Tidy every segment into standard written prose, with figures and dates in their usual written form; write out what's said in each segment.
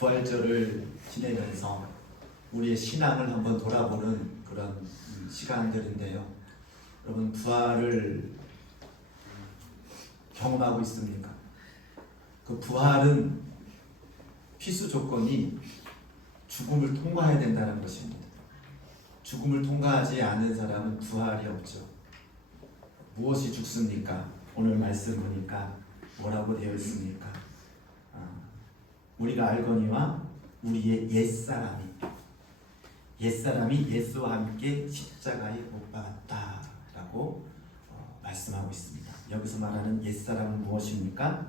부활절을 지내면서 우리의 신앙을 한번 돌아보는 그런 시간들인데요. 여러분, 부활을 경험하고 있습니까? 그 부활은 필수 조건이 죽음을 통과해야 된다는 것입니다. 죽음을 통과하지 않은 사람은 부활이 없죠. 무엇이 죽습니까? 오늘 말씀 보니까 뭐라고 되어 있습니까? 우리가 알거니와 우리의 옛사람이 예수와 함께 십자가에 못 박았다라고 말씀하고 있습니다. 여기서 말하는 옛사람은 무엇입니까?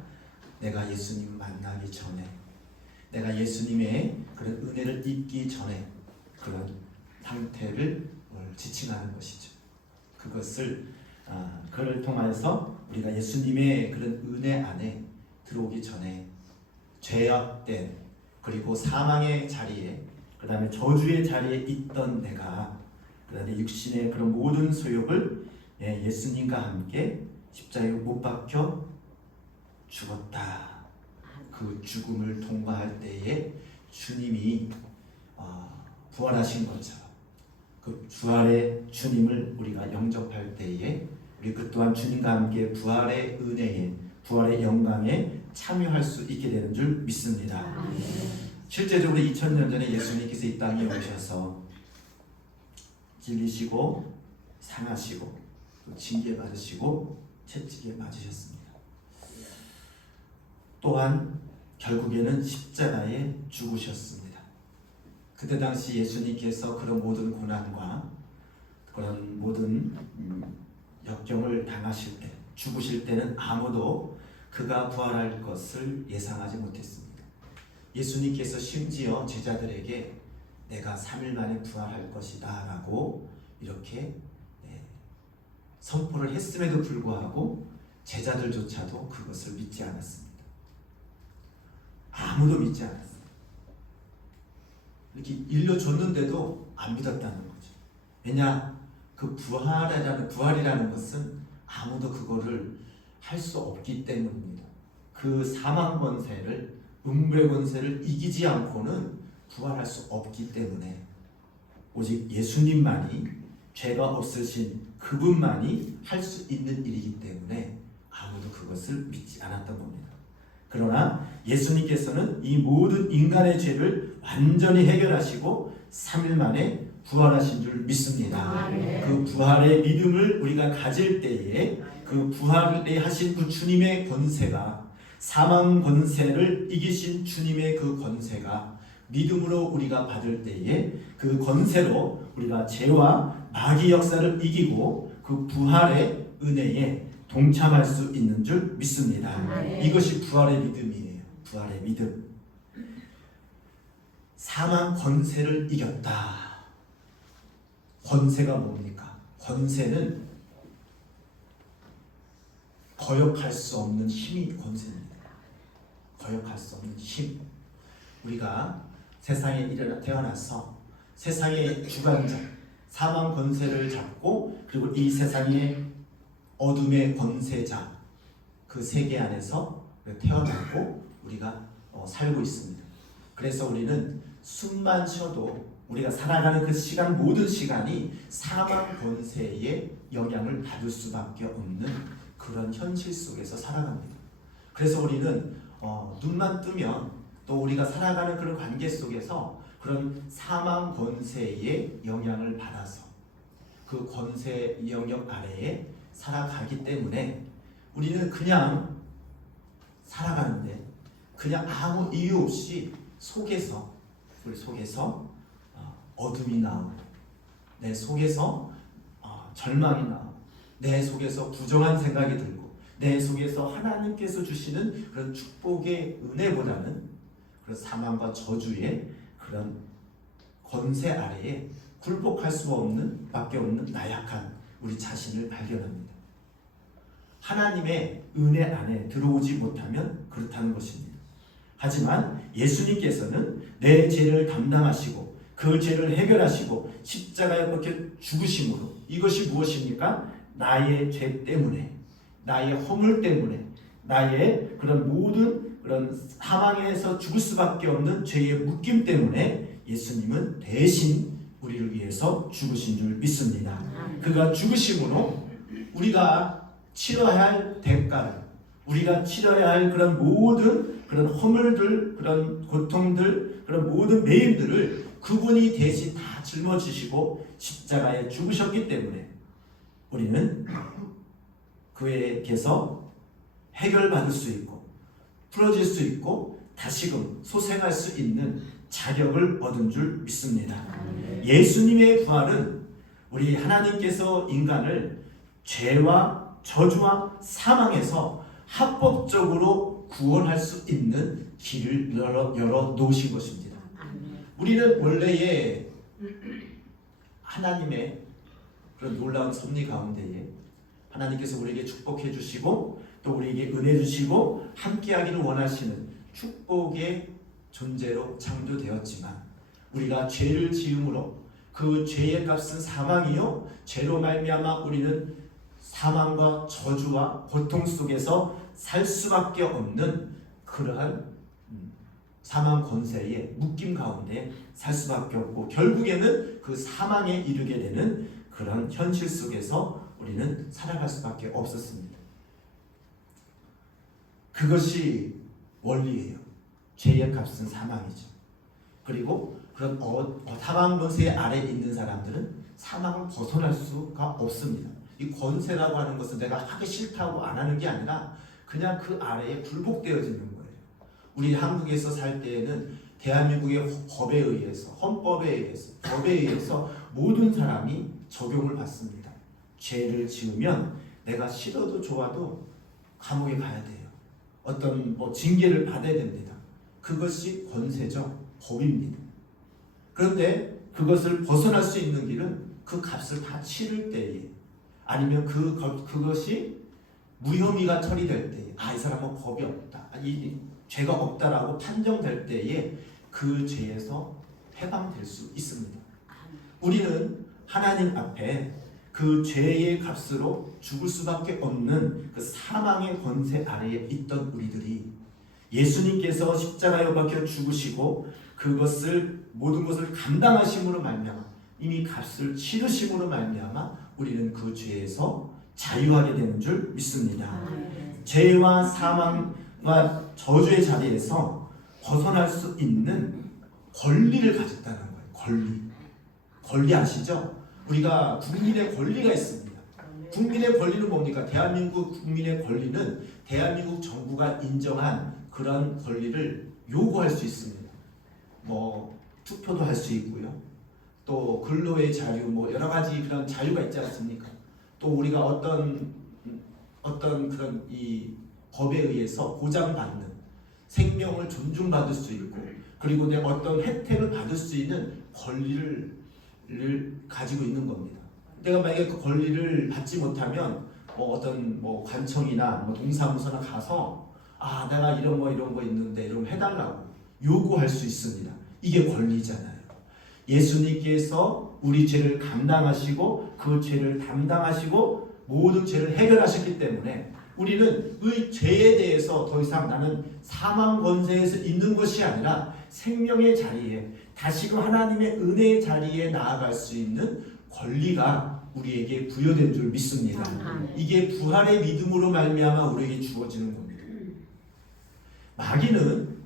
내가 예수님 만나기 전에, 내가 예수님의 그런 은혜를 입기 전에 그런 상태를 지칭하는 것이죠. 그를 통해서 우리가 예수님의 그런 은혜 안에 들어오기 전에 죄악된, 그리고 사망의 자리에, 그 다음에 저주의 자리에 있던 내가, 그 다음에 육신의 그런 모든 소욕을 예수님과 함께 십자가에 못 박혀 죽었다. 그 죽음을 통과할 때에 주님이 부활하신 것처럼 그 부활의 주님을 우리가 영접할 때에 우리 그 또한 주님과 함께 부활의 은혜에, 부활의 영광에 참여할 수 있게 되는 줄 믿습니다. 실제적으로 2000년 전에 예수님께서 이 땅에 오셔서 질리시고 상하시고 또 징계 받으시고 채찍에 맞으셨습니다. 또한 결국에는 십자가에 죽으셨습니다. 그때 당시 예수님께서 그런 모든 고난과 그런 모든 역경을 당하실 때, 죽으실 때는 아무도 그가 부활할 것을 예상하지 못했습니다. 예수님께서 심지어 제자들에게 내가 3일 만에 부활할 것이다 라고 이렇게 선포를 했음에도 불구하고 제자들조차도 그것을 믿지 않았습니다. 아무도 믿지 않았어요. 이렇게 일러줬는데도 안 믿었다는 거죠. 왜냐? 그 부활이라는 것은 아무도 그거를 할 수 없기 때문입니다. 그 사망 권세를, 음부의 권세를 이기지 않고는 부활할 수 없기 때문에 오직 예수님만이, 죄가 없으신 그분만이 할 수 있는 일이기 때문에 아무도 그것을 믿지 않았던 겁니다. 그러나 예수님께서는 이 모든 인간의 죄를 완전히 해결하시고 3일 만에 부활하신 줄 믿습니다. 그 부활의 믿음을 우리가 가질 때에 그 부활에 하신 그 주님의 권세가, 사망 권세를 이기신 주님의 그 권세가 믿음으로 우리가 받을 때에 그 권세로 우리가 죄와 마귀 역사를 이기고 그 부활의 은혜에 동참할 수 있는 줄 믿습니다. 이것이 부활의 믿음이에요. 부활의 믿음. 사망 권세를 이겼다. 권세가 뭡니까? 권세는 거역할 수 없는 힘이 권세입니다. 거역할 수 없는 힘. 우리가 세상에 태어나서 세상의 주관자, 사망 권세를 잡고 그리고 이 세상의 어둠의 권세자, 그 세계 안에서 태어나고 우리가 살고 있습니다. 그래서 우리는 숨만 쉬어도 우리가 살아가는 그 시간, 모든 시간이 사망 권세의 영향을 받을 수밖에 없는 그런 현실 속에서 살아갑니다. 그래서 우리는 눈만 뜨면 또 우리가 살아가는 그런 관계 속에서 그런 사망 권세의 영향을 받아서 그 권세 영역 아래에 살아가기 때문에 우리는 그냥 살아가는데 그냥 아무 이유 없이 우리 속에서 어둠이 나오고, 내 속에서 절망이 나오고, 내 속에서 부정한 생각이 들고, 내 속에서 하나님께서 주시는 그런 축복의 은혜보다는 그런 사망과 저주의 그런 권세 아래에 굴복할 수 없는 밖에 없는 나약한 우리 자신을 발견합니다. 하나님의 은혜 안에 들어오지 못하면 그렇다는 것입니다. 하지만 예수님께서는 내 죄를 담당하시고 그 죄를 해결하시고 십자가에 박혀 죽으심으로, 이것이 무엇입니까? 나의 죄 때문에, 나의 허물 때문에, 나의 그런 모든 그런 사망에서 죽을 수밖에 없는 죄의 묶임 때문에 예수님은 대신 우리를 위해서 죽으신 줄 믿습니다. 그가 죽으심으로 우리가 치러야 할 대가를, 우리가 치러야 할 그런 모든 그런 허물들, 그런 고통들, 그런 모든 매임들을 그분이 대신 다 짊어지시고 십자가에 죽으셨기 때문에 우리는 그에게서 해결받을 수 있고 풀어질 수 있고 다시금 소생할 수 있는 자격을 얻은 줄 믿습니다. 예수님의 부활은 우리 하나님께서 인간을 죄와 저주와 사망에서 합법적으로 구원할 수 있는 길을 열어 놓으신 것입니다. 우리는 원래의 하나님의 그런 놀라운 섭리 가운데에 하나님께서 우리에게 축복해 주시고 또 우리에게 은혜 주시고 함께하기를 원하시는 축복의 존재로 창조되었지만 우리가 죄를 지음으로 그 죄의 값은 사망이요 죄로 말미암아 우리는 사망과 저주와 고통 속에서 살 수밖에 없는 그러한 사망 권세의 묶임 가운데 살 수밖에 없고 결국에는 그 사망에 이르게 되는 그런 현실 속에서 우리는 살아갈 수밖에 없었습니다. 그것이 원리예요. 죄의 값은 사망이죠. 그리고 그런 사망 권세 아래에 있는 사람들은 사망을 벗어날 수가 없습니다. 이 권세라고 하는 것은 내가 하기 싫다고 안 하는 게 아니라 그냥 그 아래에 굴복되어지는 거예요. 우리 한국에서 살 때에는 대한민국의 법에 의해서, 헌법에 의해서, 법에 의해서 모든 사람이 적용을 받습니다. 죄를 지으면 내가 싫어도 좋아도 감옥에 가야 돼요. 어떤 징계를 받아야 됩니다. 그것이 권세죠. 법입니다. 그런데 그것을 벗어날 수 있는 길은 그 값을 다 치를 때에 아니면 그것이 무혐의가 처리될 때에 이 사람은 법이 없다. 이 죄가 없다라고 판정될 때에 그 죄에서 해방될 수 있습니다. 우리는 하나님 앞에 그 죄의 값으로 죽을 수밖에 없는 그 사망의 권세 아래에 있던 우리들이 예수님께서 십자가에 박혀 죽으시고 그것을 모든 것을 감당하심으로 말미암아 이미 값을 치르심으로 말미암아 우리는 그 죄에서 자유하게 되는 줄 믿습니다. 죄와 사망과 저주의 자리에서 벗어날 수 있는 권리를 가졌다는 거예요. 권리 아시죠? 우리가 국민의 권리가 있습니다. 국민의 권리는 뭡니까? 대한민국 국민의 권리는 대한민국 정부가 인정한 그런 권리를 요구할 수 있습니다. 투표도 할 수 있고요. 또 근로의 자유, 여러 가지 그런 자유가 있지 않습니까? 또 우리가 어떤 그런 이 법에 의해서 보장받는 생명을 존중받을 수 있고 그리고 내가 어떤 혜택을 받을 수 있는 권리를 가지고 있는 겁니다. 내가 만약에 그 권리를 받지 못하면 어떤 관청이나 동사무소나 가서 내가 이런 거 있는데 이런 거 해달라고 요구할 수 있습니다. 이게 권리잖아요. 예수님께서 우리 죄를 감당하시고 그 죄를 담당하시고 모든 죄를 해결하셨기 때문에 우리는 그 죄에 대해서 더 이상 나는 사망 권세에서 있는 것이 아니라 생명의 자리에 다시금 하나님의 은혜의 자리에 나아갈 수 있는 권리가 우리에게 부여된 줄 믿습니다. 이게 부활의 믿음으로 말미암아 우리에게 주어지는 겁니다. 마귀는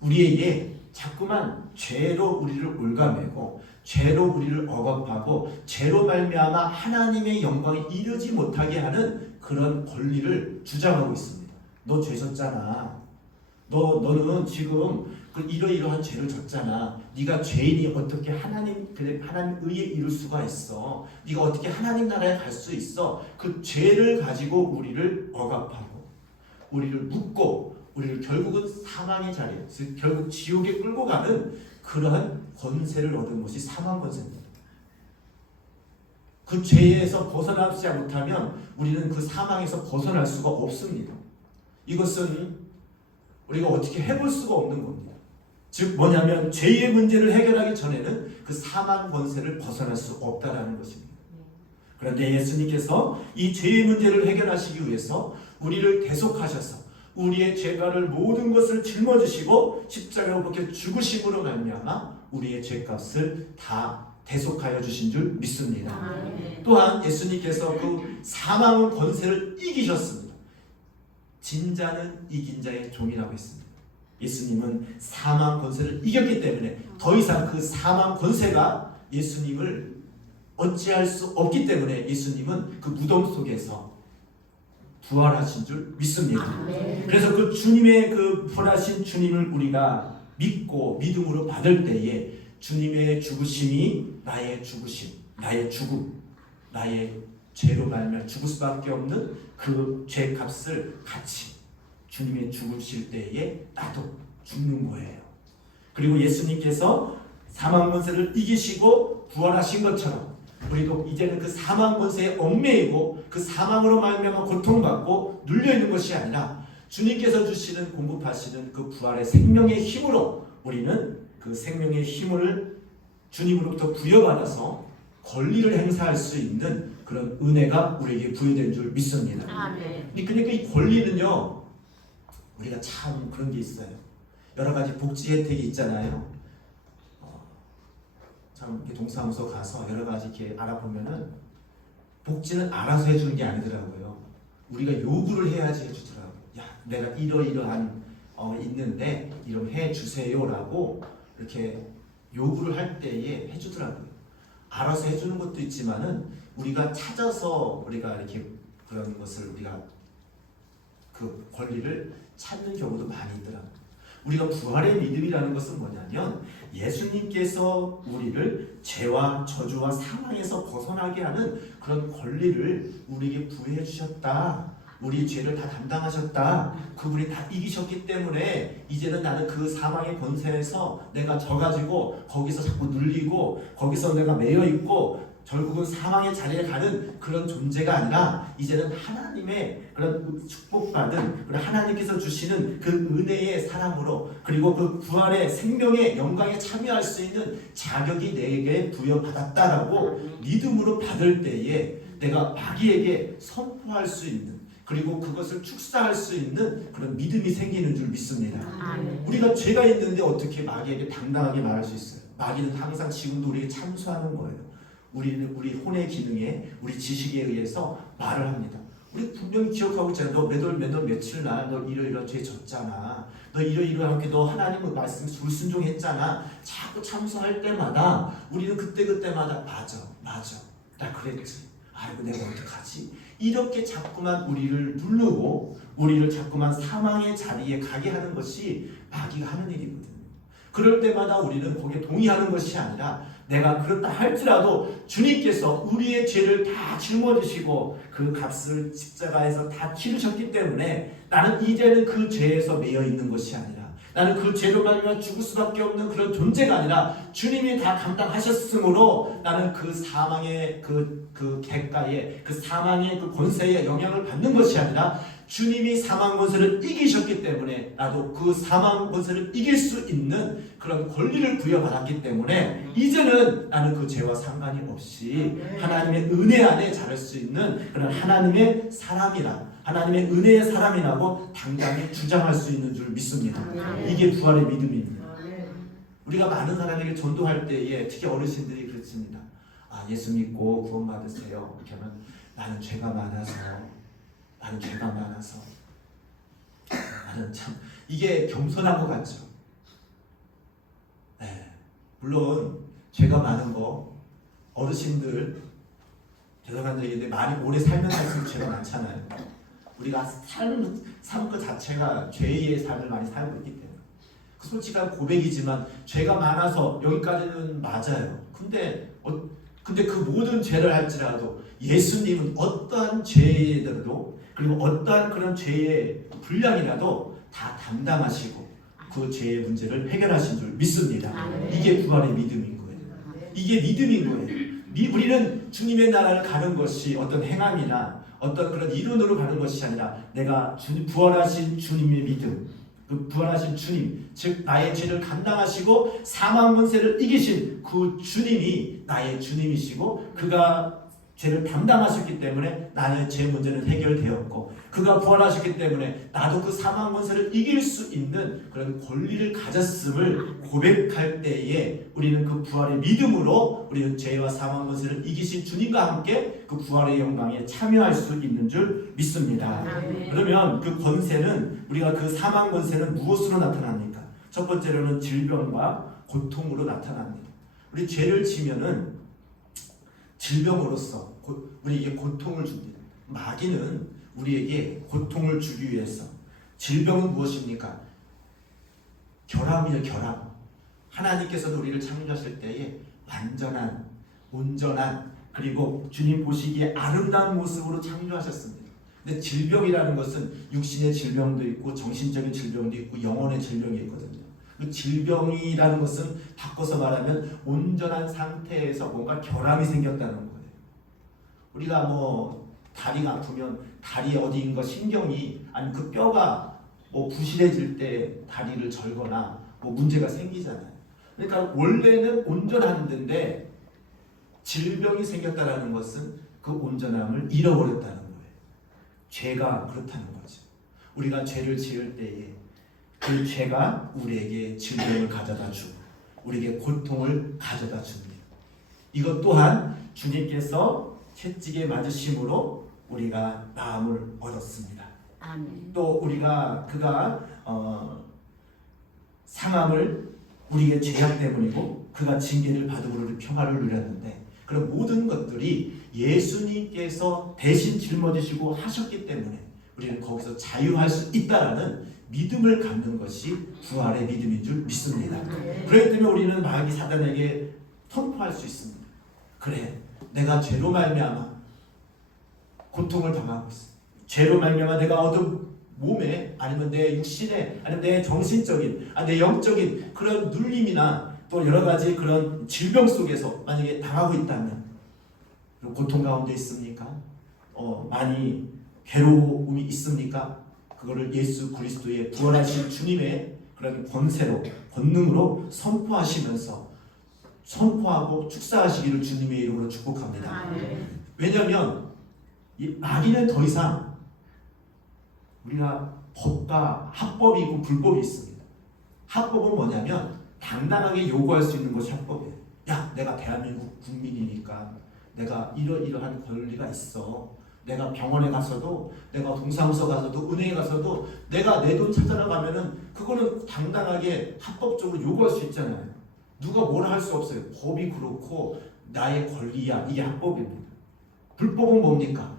우리에게 자꾸만 죄로 우리를 올가매고 죄로 우리를 억압하고 죄로 말미암아 하나님의 영광에 이르지 못하게 하는 그런 권리를 주장하고 있습니다. 너 죄 졌잖아. 너는 지금 이러이러한 죄를 졌잖아. 네가 죄인이 어떻게 하나님 의에 이룰 수가 있어? 네가 어떻게 하나님 나라에 갈 수 있어? 그 죄를 가지고 우리를 억압하고 우리를 묶고 우리를 결국은 사망의 자리에 결국 지옥에 끌고 가는 그러한 권세를 얻은 것이 사망 권세입니다. 그 죄에서 벗어나지 못하면 우리는 그 사망에서 벗어날 수가 없습니다. 이것은 우리가 어떻게 해볼 수가 없는 겁니다. 즉 뭐냐면 죄의 문제를 해결하기 전에는 그 사망 권세를 벗어날 수 없다라는 것입니다. 그런데 예수님께서 이 죄의 문제를 해결하시기 위해서 우리를 대속하셔서 우리의 죄가를 모든 것을 짊어지시고 십자가에 못 박혀 죽으심으로 말미암아 우리의 죄값을 다 대속하여 주신 줄 믿습니다. 또한 예수님께서 그 사망의 권세를 이기셨습니다. 진자는 이긴 자의 종이라고 했습니다. 예수님은 사망 권세를 이겼기 때문에 더 이상 그 사망 권세가 예수님을 어찌할 수 없기 때문에 예수님은 그 무덤 속에서 부활하신 줄 믿습니다. 그래서 그 주님의 그 부활하신 주님을 우리가 믿고 믿음으로 받을 때에 주님의 죽으심이 나의 죽으심, 나의 죽음, 나의 죄로 말미암아 죽을 수밖에 없는 그 죄값을 같이 주님의 죽으실 때에 나도 죽는 거예요. 그리고 예수님께서 사망 권세를 이기시고 부활하신 것처럼 우리도 이제는 그 사망 권세에 얽매이고 그 사망으로 말미암아 고통받고 눌려있는 것이 아니라 주님께서 주시는 공급하시는 그 부활의 생명의 힘으로 우리는 그 생명의 힘을 주님으로부터 부여받아서 권리를 행사할 수 있는 그런 은혜가 우리에게 부여된 줄 믿습니다. 그러니까 이 권리는요, 우리가 참 그런 게 있어요. 여러 가지 복지 혜택이 있잖아요. 참 이렇게 동사무소 가서 여러 가지 이렇게 알아보면은 복지는 알아서 해주는 게 아니더라고요. 우리가 요구를 해야지 해주더라고요. 야, 내가 이러이러한 있는데 이런 해주세요라고 이렇게 요구를 할 때에 해주더라고요. 알아서 해주는 것도 있지만은 우리가 찾아서 우리가 이렇게 그런 것을 우리가 그 권리를 찾는 경우도 많이 있더라고요. 우리가 부활의 믿음이라는 것은 뭐냐면 예수님께서 우리를 죄와 저주와 사망에서 벗어나게 하는 그런 권리를 우리에게 부여해 주셨다. 우리 죄를 다 담당하셨다. 그분이 다 이기셨기 때문에 이제는 나는 그 사망의 권세에서 내가 져가지고 거기서 자꾸 눌리고 거기서 내가 매여 있고 결국은 사망의 자리에 가는 그런 존재가 아니라 이제는 하나님의 그런 축복받은 그런 하나님께서 주시는 그 은혜의 사람으로 그리고 그 부활의 생명의 영광에 참여할 수 있는 자격이 내게 부여받았다라고 믿음으로 받을 때에 내가 마귀에게 선포할 수 있는 그리고 그것을 축사할 수 있는 그런 믿음이 생기는 줄 믿습니다. 우리가 죄가 있는데 어떻게 마귀에게 당당하게 말할 수 있어요? 마귀는 항상 지금도 우리에게 참수하는 거예요. 우리는 우리 혼의 기능에 우리 지식에 의해서 말을 합니다. 우리 분명히 기억하고 있잖아요. 너 몇월 며칠 날 너 이러이러한 죄 졌잖아. 너 이러이러하게 너 하나님의 말씀 불순종했잖아. 자꾸 참수할 때마다 우리는 그때마다 맞아 나 그랬지. 아이고 내가 어떡하지? 이렇게 자꾸만 우리를 누르고 우리를 자꾸만 사망의 자리에 가게 하는 것이 마귀가 하는 일이거든요. 그럴 때마다 우리는 거기에 동의하는 것이 아니라 내가 그렇다 할지라도 주님께서 우리의 죄를 다 짊어지시고 그 값을 십자가에서 다 치르셨기 때문에 나는 이제는 그 죄에서 매여 있는 것이 아니라 나는 그 죄로 말미암아 죽을 수밖에 없는 그런 존재가 아니라 주님이 다 감당하셨으므로 나는 그 사망의 그 객가에 그 사망의 그 권세에 영향을 받는 것이 아니라 주님이 사망 권세를 이기셨기 때문에 나도 그 사망 권세를 이길 수 있는 그런 권리를 부여받았기 때문에 이제는 나는 그 죄와 상관이 없이 하나님의 은혜 안에 자랄 수 있는 그런 하나님의 사람이라 하나님의 은혜의 사람이라고 당당히 주장할 수 있는 줄 믿습니다. 이게 부활의 믿음입니다. 우리가 많은 사람에게 전도할 때에 특히 어르신들이 그렇습니다. 아, 예수 믿고 구원 받으세요. 이렇게 하면 나는 죄가 많아서 나는 참 이게 겸손한 것 같죠. 네. 물론 죄가 많은 거 어르신들 죄송한 얘기인데 많이 오래 살면 살수록 죄가 많잖아요. 우리가 삶 그 자체가 죄의 삶을 많이 살고 있기 때문에 그 솔직한 고백이지만 죄가 많아서 여기까지는 맞아요. 근데 그 모든 죄를 할지라도 예수님은 어떠한 죄에도 그리고 어떠한 그런 죄의 분량이라도 다 담당하시고 그 죄의 문제를 해결하신 줄 믿습니다. 이게 부활의 믿음인 거예요. 이게 믿음인 거예요. 우리는 주님의 나라를 가는 것이 어떤 행함이나 어떤 그런 이론으로 가는 것이 아니라 내가 부활하신 주님의 믿음, 그 부활하신 주님, 즉 나의 죄를 감당하시고 사망 권세를 이기신 그 주님이 나의 주님이시고 그가 죄를 담당하셨기 때문에 나의 죄 문제는 해결되었고, 그가 부활하셨기 때문에 나도 그 사망 권세를 이길 수 있는 그런 권리를 가졌음을 고백할 때에 우리는 그 부활의 믿음으로 우리는 죄와 사망 권세를 이기신 주님과 함께 그 부활의 영광에 참여할 수 있는 줄 믿습니다. 그러면 그 권세는, 우리가 그 사망 권세는 무엇으로 나타납니까? 첫 번째로는 질병과 고통으로 나타납니다. 우리 죄를 지면은 질병으로서 우리에게 고통을 줍니다. 마귀는 우리에게 고통을 주기 위해서. 질병은 무엇입니까? 결함이에요. 결함. 하나님께서도 우리를 창조하실 때에 완전한, 온전한, 그리고 주님 보시기에 아름다운 모습으로 창조하셨습니다. 근데 질병이라는 것은 육신의 질병도 있고 정신적인 질병도 있고 영혼의 질병이 있거든요. 그 질병이라는 것은 바꿔서 말하면 온전한 상태에서 뭔가 결함이 생겼다는 거예요. 우리가 뭐 다리가 아프면 다리 어디인가 신경이, 아니면 그 뼈가 뭐 부실해질 때 다리를 절거나 뭐 문제가 생기잖아요. 그러니까 원래는 온전한데 질병이 생겼다는 것은 그 온전함을 잃어버렸다는 거예요. 죄가 그렇다는 거죠. 우리가 죄를 지을 때에 그 죄가 우리에게 질병을 가져다 주고 우리에게 고통을 가져다 줍니다. 이것 또한 주님께서 채찍에 맞으심으로 우리가 나음을 얻었습니다. 아멘. 또 우리가 그가 상함을 우리의 죄악 때문이고 그가 징계를 받음으로 우리 평화를 누렸는데, 그런 모든 것들이 예수님께서 대신 짊어지시고 하셨기 때문에 우리는 거기서 자유할 수 있다라는 믿음을 갖는 것이 부활의 믿음인 줄 믿습니다. 그렇기 때문에 우리는 마귀 사단에게 선포할 수 있습니다. 그래, 내가 죄로 말미암아 고통을 당하고 있어. 죄로 말미암아 내가 얻은 몸에, 아니면 내 육신에, 아니면 내 정신적인, 내 영적인 그런 눌림이나 또 여러 가지 그런 질병 속에서 만약에 당하고 있다면, 고통 가운데 있습니까? 많이 괴로움이 있습니까? 그거를 예수 그리스도의 부활하신 주님의 그런 권세로, 권능으로 선포하시면서 선포하고 축사하시기를 주님의 이름으로 축복합니다. 왜냐하면 이 마귀는 더 이상, 우리가 법과 합법이 있고 불법이 있습니다. 합법은 뭐냐면 당당하게 요구할 수 있는 것이 합법이에요. 야, 내가 대한민국 국민이니까 내가 이러이러한 권리가 있어. 내가 병원에 가서도, 내가 동사무소 가서도, 은행에 가서도 내가 내 돈 찾아나가면은 그거는 당당하게 합법적으로 요구할 수 있잖아요. 누가 뭐라 할 수 없어요. 법이 그렇고 나의 권리야. 이게 합법입니다. 불법은 뭡니까?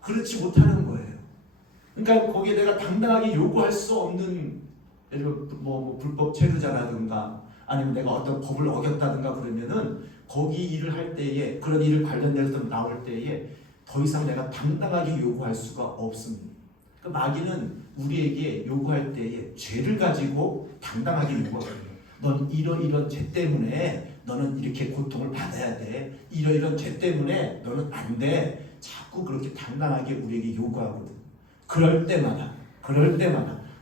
그렇지 못하는 거예요. 그러니까 거기에 내가 당당하게 요구할 수 없는, 예를 들어 뭐 불법 체류자라든가 아니면 내가 어떤 법을 어겼다든가 그러면은 거기 일을 할 때에, 그런 일을 관련돼서 나올 때에 더 이상 내가 당당하게 요구할 수가 없습니다. 그러니까 마귀는 우리에게 요구할 때에 죄를 가지고 당당하게 요구하거든요. 넌 이러이런 죄 때문에 너는 이렇게 고통을 받아야 돼. 이러이런 죄 때문에 너는 안 돼. 자꾸 그렇게 당당하게 우리에게 요구하거든. 그럴 때마다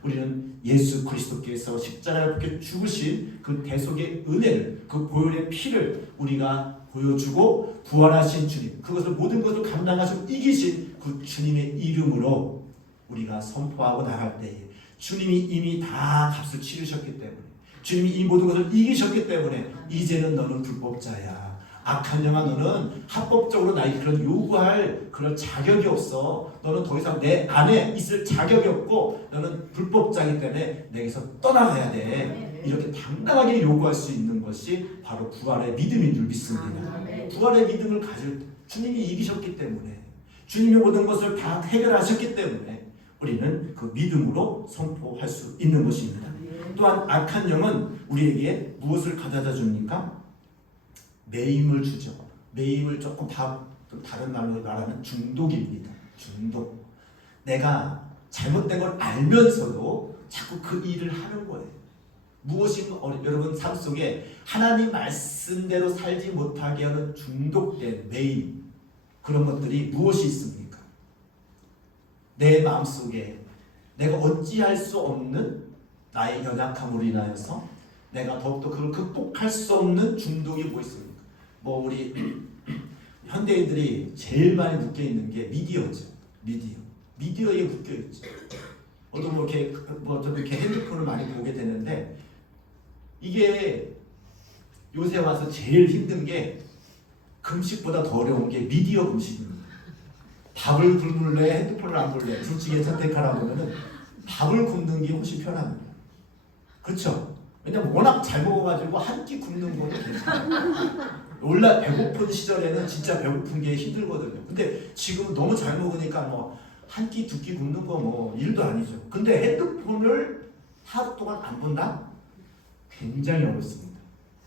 우리는 예수 그리스도께서 십자가에 붙여 죽으신 그 대속의 은혜를, 그 보혈의 피를 우리가 보여주고 부활하신 주님, 그것을 모든 것을 감당하시고 이기신 그 주님의 이름으로 우리가 선포하고 나갈 때에 주님이 이미 다 값을 치르셨기 때문에, 주님이 이 모든 것을 이기셨기 때문에 이제는 너는 불법자야. 악한 영아, 너는 합법적으로 나에게 그런 요구할 그런 자격이 없어. 너는 더 이상 내 안에 있을 자격이 없고 너는 불법자이기 때문에 내게서 떠나가야 돼. 이렇게 당당하게 요구할 수 있는 것이 바로 부활의 믿음인 줄 믿습니다. 부활의 믿음을 가질, 주님이 이기셨기 때문에, 주님이 모든 것을 다 해결하셨기 때문에 우리는 그 믿음으로 선포할 수 있는 것입니다. 또한 악한 영은 우리에게 무엇을 가져다 줍니까? 매임을 주죠. 매임을 조금 다른 말로 말하면 중독입니다. 중독. 내가 잘못된 걸 알면서도 자꾸 그 일을 하는 거예요. 무엇인가 여러분 삶 속에 하나님 말씀대로 살지 못하게 하는 중독된 매임, 그런 것들이 무엇이 있습니까? 내 마음속에 내가 어찌할 수 없는 나의 연약함으로 인하여서 내가 더욱더 그걸 극복할 수 없는 중독이 뭐 있습니까? 뭐 우리 현대인들이 제일 많이 묶여 있는 게 미디어죠. 미디어에 묶여 있죠. 저도 이렇게 핸드폰을 많이 보게 되는데 이게 요새 와서 제일 힘든 게 금식보다 더 어려운 게 미디어 금식입니다. 밥을 굶을래 핸드폰을 안 볼래 둘 중에 선택하라고 하면은 밥을 굶는 게 훨씬 편합니다. 그렇죠? 왜냐면 워낙 잘 먹어가지고 한 끼 굶는 거는 괜찮아요. 원래 배고픈 시절에는 진짜 배고픈 게 힘들거든요. 근데 지금은 너무 잘 먹으니까 뭐 한 끼, 두 끼 굶는 거 뭐 일도 아니죠. 근데 핸드폰을 하루 동안 안 본다? 굉장히 어렵습니다.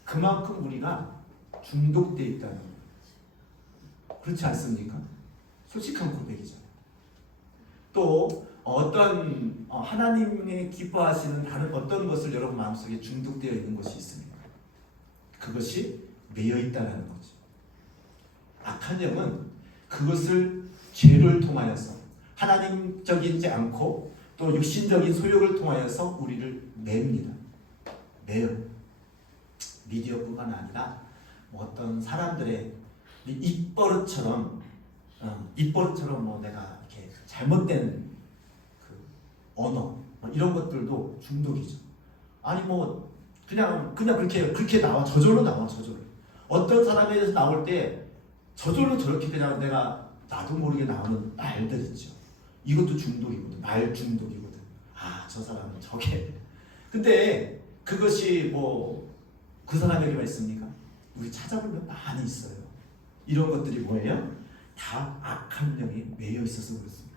그만큼 우리가 중독돼 있다는 거예요. 그렇지 않습니까? 솔직한 고백이죠. 또 어떤 하나님이 기뻐하시는 다른 어떤 것을 여러분 마음속에 중독되어 있는 것이 있습니다. 그것이 매여 있다는 거죠. 악한 영은 그것을 죄를 통하여서 하나님적이지 않고 또 육신적인 소욕을 통하여서 우리를 맵니다. 매요. 미디어뿐만 아니라 어떤 사람들의 입버릇처럼 뭐 내가 이렇게 잘못된 그 언어 이런 것들도 중독이죠. 아니 뭐 그냥 그렇게 나와 저절로 나와 저절로. 어떤 사람에게서 나올 때 저절로 저렇게 그냥 나도 모르게 나오는 말들 있죠. 이것도 중독이거든. 말 중독이거든. 아, 저 사람은 저게. 근데 그것이 그 사람에게만 있습니까? 우리 찾아보면 많이 있어요. 이런 것들이 뭐예요? 다 악한 영이 매여 있어서 그렇습니다.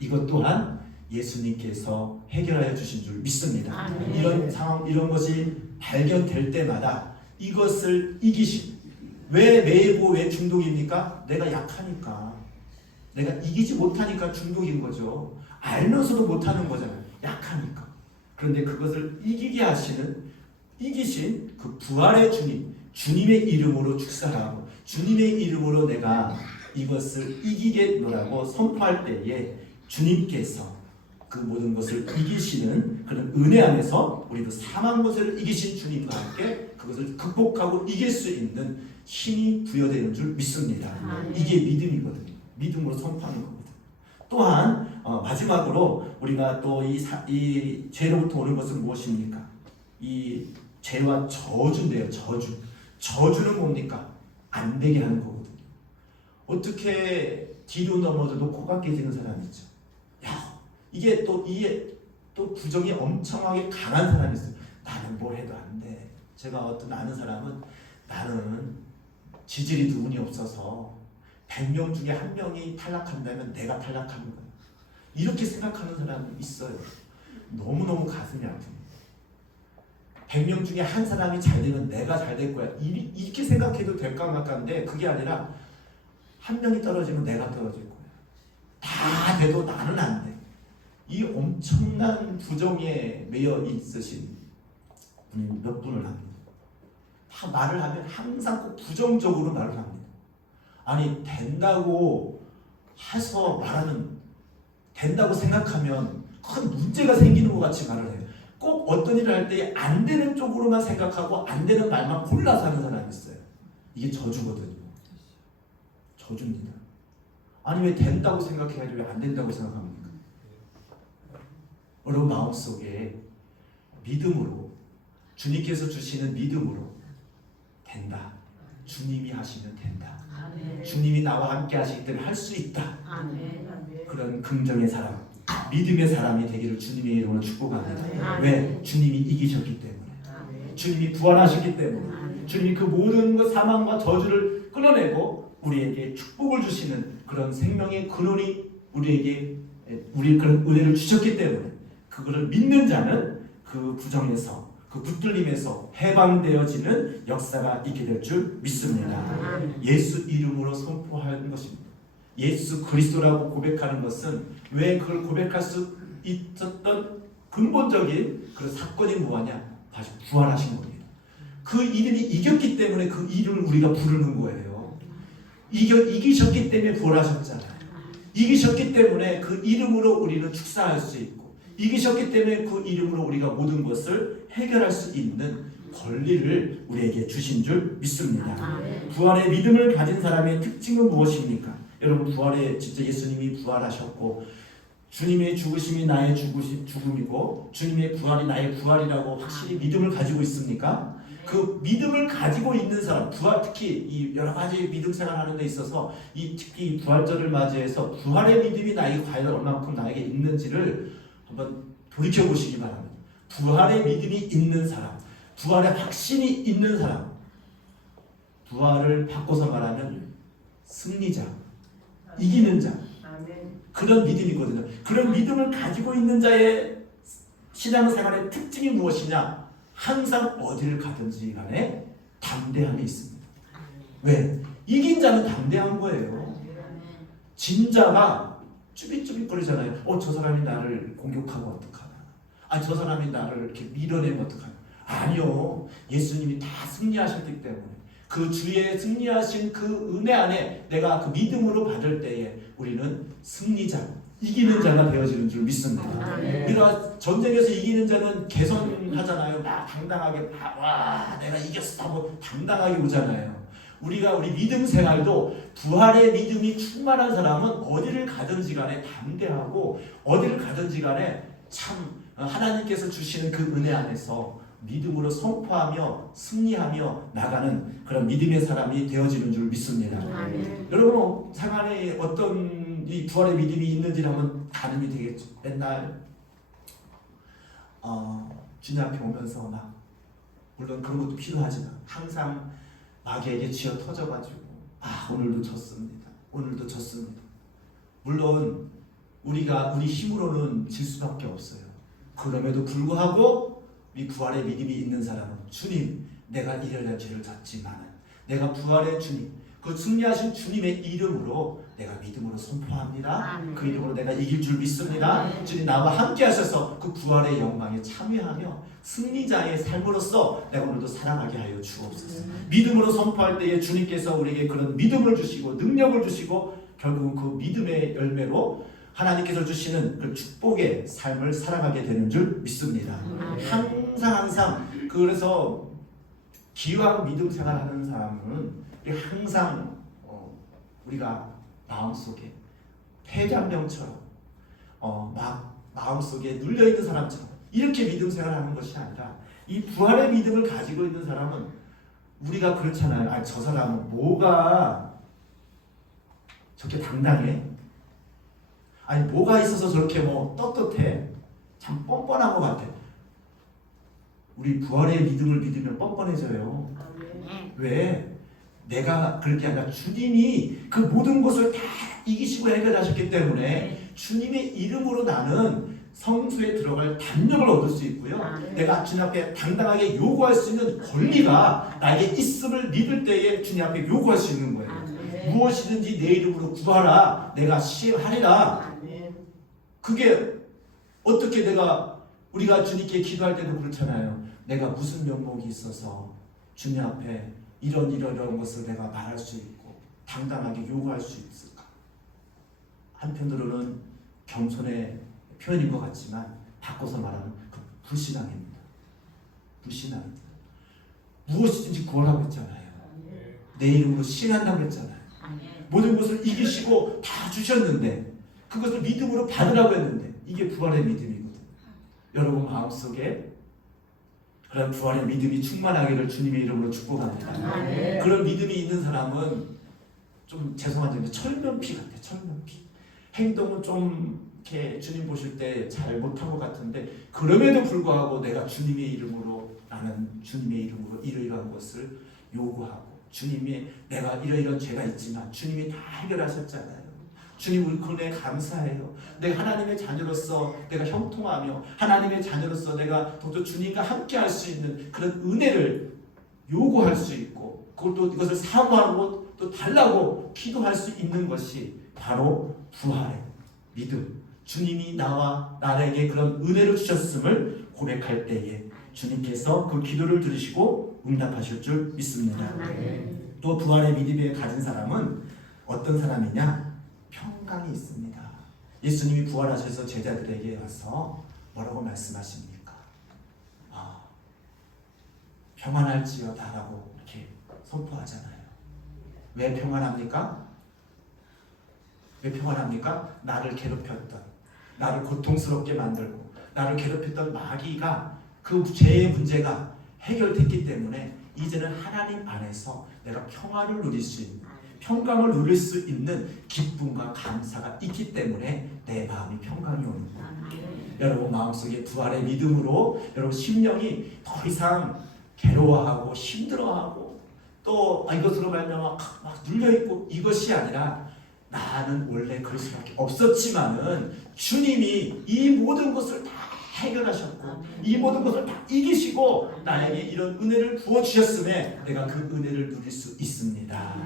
이것 또한 예수님께서 해결하여 주신 줄 믿습니다. 이런 상황, 이런 것이 발견될 때마다 이것을 이기신. 왜 매이고 왜 중독입니까? 내가 약하니까. 내가 이기지 못하니까 중독인 거죠. 알면서도 못하는 거잖아요. 약하니까. 그런데 그것을 이기신 그 부활의 주님, 주님의 이름으로 축사하고 주님의 이름으로 내가 이것을 이기겠노라고 선포할 때에 주님께서 그 모든 것을 이기시는 그런 은혜 안에서 우리도 사망 권세를 이기신 주님과 함께 그것을 극복하고 이길 수 있는 힘이 부여되는 줄 믿습니다. 이게 믿음이거든요. 믿음으로 선포하는 겁니다. 또한 마지막으로 우리가 또 이 죄로부터 오는 것은 무엇입니까? 이 죄와 저주인데요. 저주는 뭡니까? 안 되게 하는 거거든요. 어떻게 뒤로 넘어져도 코가 깨지는 사람이 있죠. 이게 또 부정이 엄청나게 강한 사람이 있어요. 나는 뭘 해도 안 돼. 제가 어떤 아는 사람은 나는 지질이 운이 없어서 100명 중에 한 명이 탈락한다면 내가 탈락하는 거야. 이렇게 생각하는 사람이 있어요. 너무너무 가슴이 아픕니다. 100명 중에 한 사람이 잘 되면 내가 잘 될 거야. 이렇게 생각해도 될까 말까인데 그게 아니라 한 명이 떨어지면 내가 떨어질 거야. 다 돼도 나는 안 돼. 이 엄청난 부정에 매여 있으신 분이 몇 분을 합니다. 다 말을 하면 항상 꼭 부정적으로 말을 합니다. 아니 된다고 해서 말하는 된다고 생각하면 큰 문제가 생기는 것 같이 말을 해요. 꼭 어떤 일을 할 때 안 되는 쪽으로만 생각하고 안 되는 말만 골라서 하는 사람이 있어요. 이게 저주거든요. 저주입니다. 아니 왜 된다고 생각해야지 왜 안 된다고 생각합니까? 여러분 마음속에 믿음으로 주님께서 주시는 믿음으로 된다. 주님이 하시면 된다. 주님이 나와 함께 하시기 때문에 할 수 있다. 그런 긍정의 사람, 믿음의 사람이 되기를 주님의 이름으로 축복합니다. 왜? 주님이 이기셨기 때문에, 주님이 부활하셨기 때문에, 주님이 그 모든 것 사망과 저주를 끊어내고 우리에게 축복을 주시는 그런 생명의 근원이 우리 그런 은혜를 주셨기 때문에 그것을 믿는 자는 그 부정에서 그 붙들림에서 해방되어지는 역사가 있게 될 줄 믿습니다. 예수 이름으로 선포하는 것입니다. 예수 그리스도라고 고백하는 것은 왜 그걸 고백할 수 있었던 근본적인 그 사건이 뭐냐? 다시 부활하신 겁니다. 그 이름이 이겼기 때문에 그 이름을 우리가 부르는 거예요. 이기셨기 때문에 부활하셨잖아요. 이기셨기 때문에 그 이름으로 우리는 축사할 수 있고 이기셨기 때문에 그 이름으로 우리가 모든 것을 해결할 수 있는 권리를 우리에게 주신 줄 믿습니다. 부활의 믿음을 가진 사람의 특징은 무엇입니까? 여러분, 부활에 진짜 예수님이 부활하셨고 주님의 죽으심이 나의 죽음이고 주님의 부활이 나의 부활이라고 확실히 믿음을 가지고 있습니까? 그 믿음을 가지고 있는 사람, 부활, 특히 이 여러 가지 믿음 생활하는 데 있어서 특히 부활절을 맞이해서 부활의 믿음이 나에게 과연 얼마만큼 나에게 있는지를 한번 돌이켜 보시기 바랍니다. 부활의 믿음이 있는 사람, 부활의 확신이 있는 사람, 부활을 바꿔서 말하면 승리자, 이기는 자, 그런 믿음이거든요. 그런 믿음을 가지고 있는 자의 신앙생활의 특징이 무엇이냐? 항상 어디를 가든지 간에 담대함이 있습니다. 왜? 이긴 자는 담대한 거예요. 진 자가 쭈삣쭈삣거리잖아요. 저 사람이 나를 공격하고 어떡하나? 저 사람이 나를 이렇게 밀어내면 어떡하나? 아니요. 예수님이 다 승리하셨기 때문에 그 주의 승리하신 그 은혜 안에 내가 그 믿음으로 받을 때에 우리는 승리자, 이기는 자가 되어지는 줄 믿습니다. 우리가 전쟁에서 이기는 자는 개선하잖아요. 막 당당하게 와 내가 이겼어 하고 당당하게 오잖아요. 우리 믿음 생활도 부활의 믿음이 충만한 사람은 어디를 가든지 간에 담대하고 어디를 가든지 간에 참 하나님께서 주시는 그 은혜 안에서 믿음으로 선포하며 승리하며 나가는 그런 믿음의 사람이 되어지는 줄 믿습니다. 여러분, 생활에 어떤 이 부활의 믿음이 있는지를 한번 가늠이 되겠죠. 맨날 주님 앞에 오면서 막 물론 그런 것도 필요하지만 항상 마귀에게 쥐어 터져가지고 오늘도 졌습니다. 오늘도 졌습니다. 물론 우리가 우리 힘으로는 질 수밖에 없어요. 그럼에도 불구하고 이 부활의 믿음이 있는 사람은 주님, 내가 이래라 죄를 졌지만 내가 부활의 주님, 그 승리하신 주님의 이름으로 내가 믿음으로 선포합니다. 그 이름으로 내가 이길 줄 믿습니다. 주님 나와 함께 하셔서 그 부활의 영광에 참여하며 승리자의 삶으로서 내가 오늘도 살아가게 하여 주옵소서. 믿음으로 선포할 때에 주님께서 우리에게 그런 믿음을 주시고 능력을 주시고 결국은 그 믿음의 열매로 하나님께서 주시는 그 축복의 삶을 살아가게 되는 줄 믿습니다. 항상 그래서 기왕 믿음 생활하는 사람은 항상 우리가 마음속에 폐잔병처럼 막 마음속에 눌려있는 사람처럼 이렇게 믿음 생활하는 것이 아니라 이 부활의 믿음을 가지고 있는 사람은 우리가 그렇잖아요. 저 사람은 뭐가 저렇게 당당해? 뭐가 있어서 저렇게 떳떳해? 참 뻔뻔한 것 같아. 우리 부활의 믿음을 믿으면 뻔뻔해져요. 왜? 내가 그렇게 아니라 주님이 그 모든 것을 다 이기시고 해결하셨기 때문에 주님의 이름으로 나는 성수에 들어갈 담력을 얻을 수 있고요. 내가 주님 앞에 당당하게 요구할 수 있는 권리가 나에게 있음을 믿을 때에 주님 앞에 요구할 수 있는 거예요. 무엇이든지 내 이름으로 구하라. 내가 시행하리라. 그게 어떻게 우리가 주님께 기도할 때도 그렇잖아요. 내가 무슨 면목이 있어서 주님 앞에 이런 것을 내가 말할 수 있고 당당하게 요구할 수 있을까? 한편으로는 겸손의 표현인 것 같지만 바꿔서 말하면 그 불신앙입니다. 불신앙입니다. 무엇이든지 구하라고 했잖아요. 내 이름으로 시행한다고 했잖아요. 모든 것을 이기시고 다 주셨는데 그것을 믿음으로 받으라고 했는데 이게 부활의 믿음이거든요. 여러분 마음속에 그런 부활의 믿음이 충만하기를 주님의 이름으로 축복합니다. 그런 믿음이 있는 사람은 좀 죄송한데 철면피 같아. 철면피. 행동은 좀 이렇게 주님 보실 때 잘 못한 것 같은데 그럼에도 불구하고 내가 주님의 이름으로 나는 주님의 이름으로 이러이러한 것을 요구하고 주님이 내가 이러이러한 죄가 있지만 주님이 다 해결하셨잖아요. 주님 우리 그 은혜 감사해요. 내가 하나님의 자녀로서 내가 형통하며 하나님의 자녀로서 내가 또 주님과 함께 할 수 있는 그런 은혜를 요구할 수 있고 그것도 이것을 사모하고 또 달라고 기도할 수 있는 것이 바로 부활의 믿음. 주님이 나와 나에게 그런 은혜를 주셨음을 고백할 때에 주님께서 그 기도를 들으시고 응답하실 줄 믿습니다. 또 부활의 믿음을 가진 사람은 어떤 사람이냐? 평강이 있습니다. 예수님이 부활하셔서 제자들에게 와서 뭐라고 말씀하십니까? 평안할지어다라고 이렇게 선포하잖아요. 왜 평안합니까? 왜 평안합니까? 나를 괴롭혔던, 나를 고통스럽게 만들고 나를 괴롭혔던 마귀가 그 죄의 문제가 해결됐기 때문에 이제는 하나님 안에서 내가 평안을 누릴 수 있는, 평강을 누릴 수 있는 기쁨과 감사가 있기 때문에 내 마음이 평강이 오는 거예요. 여러분 마음속에 부활의 믿음으로 여러분 심령이 더 이상 괴로워하고 힘들어하고 또 이것으로 말미암아 막 눌려있고 이것이 아니라 나는 원래 그럴 수밖에 없었지만은 주님이 이 모든 것을 다 해결하셨고 이 모든 것을 다 이기시고 나에게 이런 은혜를 부어주셨음에 내가 그 은혜를 누릴 수 있습니다.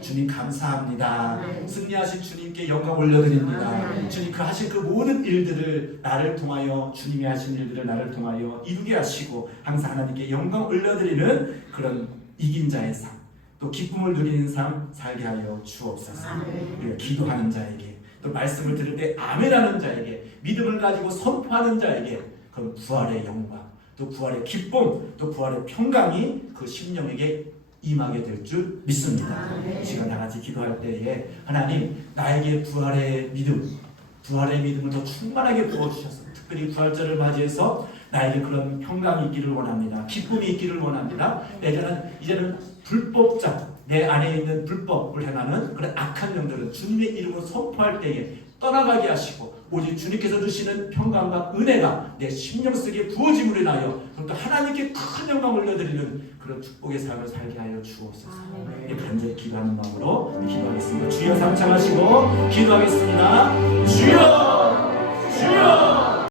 주님 감사합니다. 승리하신 주님께 영광 올려드립니다. 주님 그 하신 그 모든 일들을 나를 통하여, 주님이 하신 일들을 나를 통하여 이루게 하시고 항상 하나님께 영광 올려드리는 그런 이긴 자의 삶, 또 기쁨을 누리는 삶 살게 하여 주옵소서. 우리가 기도하는 자에게, 또 말씀을 들을 때 아멘하는 자에게, 믿음을 가지고 선포하는 자에게 그 부활의 영광, 또 부활의 기쁨, 또 부활의 평강이 그 심령에게 임하게 될 줄 믿습니다. 이 시간 다 같이 기도할 때에 하나님 나에게 부활의 믿음을 더 충만하게 부어주셔서 특별히 부활절을 맞이해서 나에게 그런 평강이 있기를 원합니다. 기쁨이 있기를 원합니다. 이제는 불법자, 내 안에 있는 불법을 행하는 그런 악한 영들은 주님의 이름으로 선포할 때에 떠나가게 하시고 오직 주님께서 주시는 평강과 은혜가 내 심령 속에 부어짐으로 인하여 또 하나님께 큰 영광을 올려드리는 그런 축복의 삶을 살게 하여 주옵소서. 간절히 기도하는 마음으로 기도하겠습니다. 주여 삼창하시고 기도하겠습니다. 주여, 주여.